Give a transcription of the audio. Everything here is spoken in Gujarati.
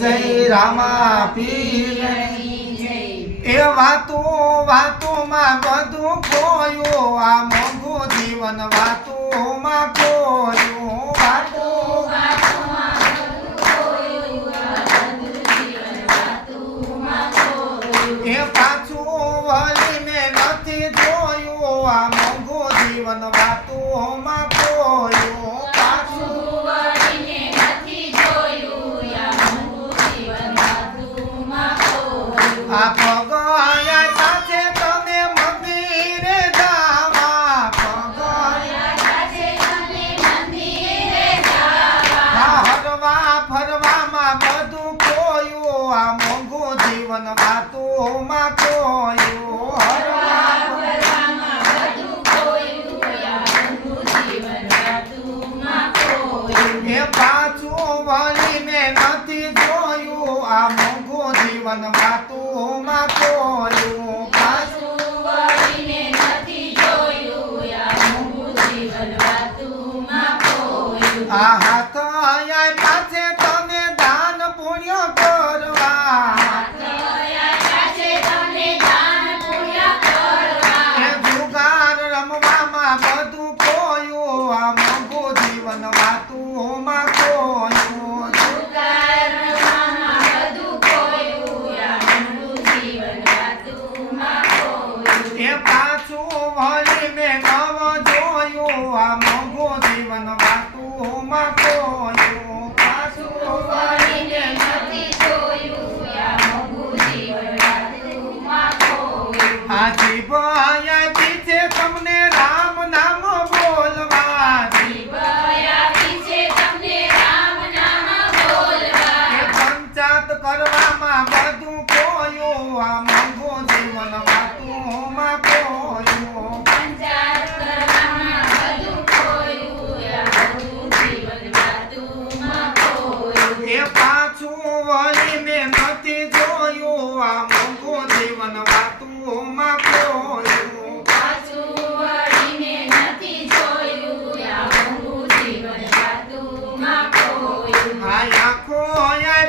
જય રામા પીરની જય। એ વાતોમાં બધું ખોયું, આ મોંઘું જીવન વાતોમાં ખોયું, એ પાછું વળીને નથી જોયું, આ મોંઘું જીવન વાતોમાં ખોયું, પાછું વળીને નથી જોયું, આ મોંઘું જીવન વાતોમાં ખોયું। આ પગયા પાસે તમે મંદિરે જાવા, પગયા પાસે તમે મંદિરે જાવા। હરવા ફરવામાં બધું ખોયું, આ મોંઘું જીવન વાતોમાં ખોયું, હરવા ફરવામાં બધું ખોયું, આ મોંઘું જીવન વાતોમાં ખોયું। એ પાછું વળીને નથી જોયું, આ મોંઘું જીવન વાતોમાં ખોયું, પાછું વળીને નથી જોયું, આ મોંઘું જીવન વાતોમાં ખોયું। આ હાથ આયા પાસે તમે દાન પુણ્ય કરવા, હાથયા પાસે તમે દાન પુણ્ય કરવા। એ જુગાર રમવામાં બધું ખોયું, આ મોંઘું જીવન વાતોમાં ખોયું, જુગાર રમવામાં બધું ખોયું, આ મોંઘું જીવન વાતોમાં ખોયું। એ પાછું વળીને નવ જોયું, આ મોંઘું જીવન વાતોમાં ખોયું, પાછું વળીને નથી જોયું, આ મોંઘું જીવન વાતોમાં ખોયું। આ જીભ આયા પીછે તમને રામ નામ બોલવા, જીભયા પીછે તમને રામ નામ બોલવા। એ પંચાત કરવામાં બધું ખોયું, આ મોંઘું જીવન વાતોમાં ખોયું, પંચાત કરવામાં બધું ખોયું, આ મોંઘું જીવન વાતોમાં ખોયું। એ પાછું વળીને નથી જોયું, આ મોંઘું જીવન વાતોમાં ખોયું, પાછું વળીને નથી જોયું, આ મોંઘું જીવન વાતોમાં ખોયું। આ આંખો આયા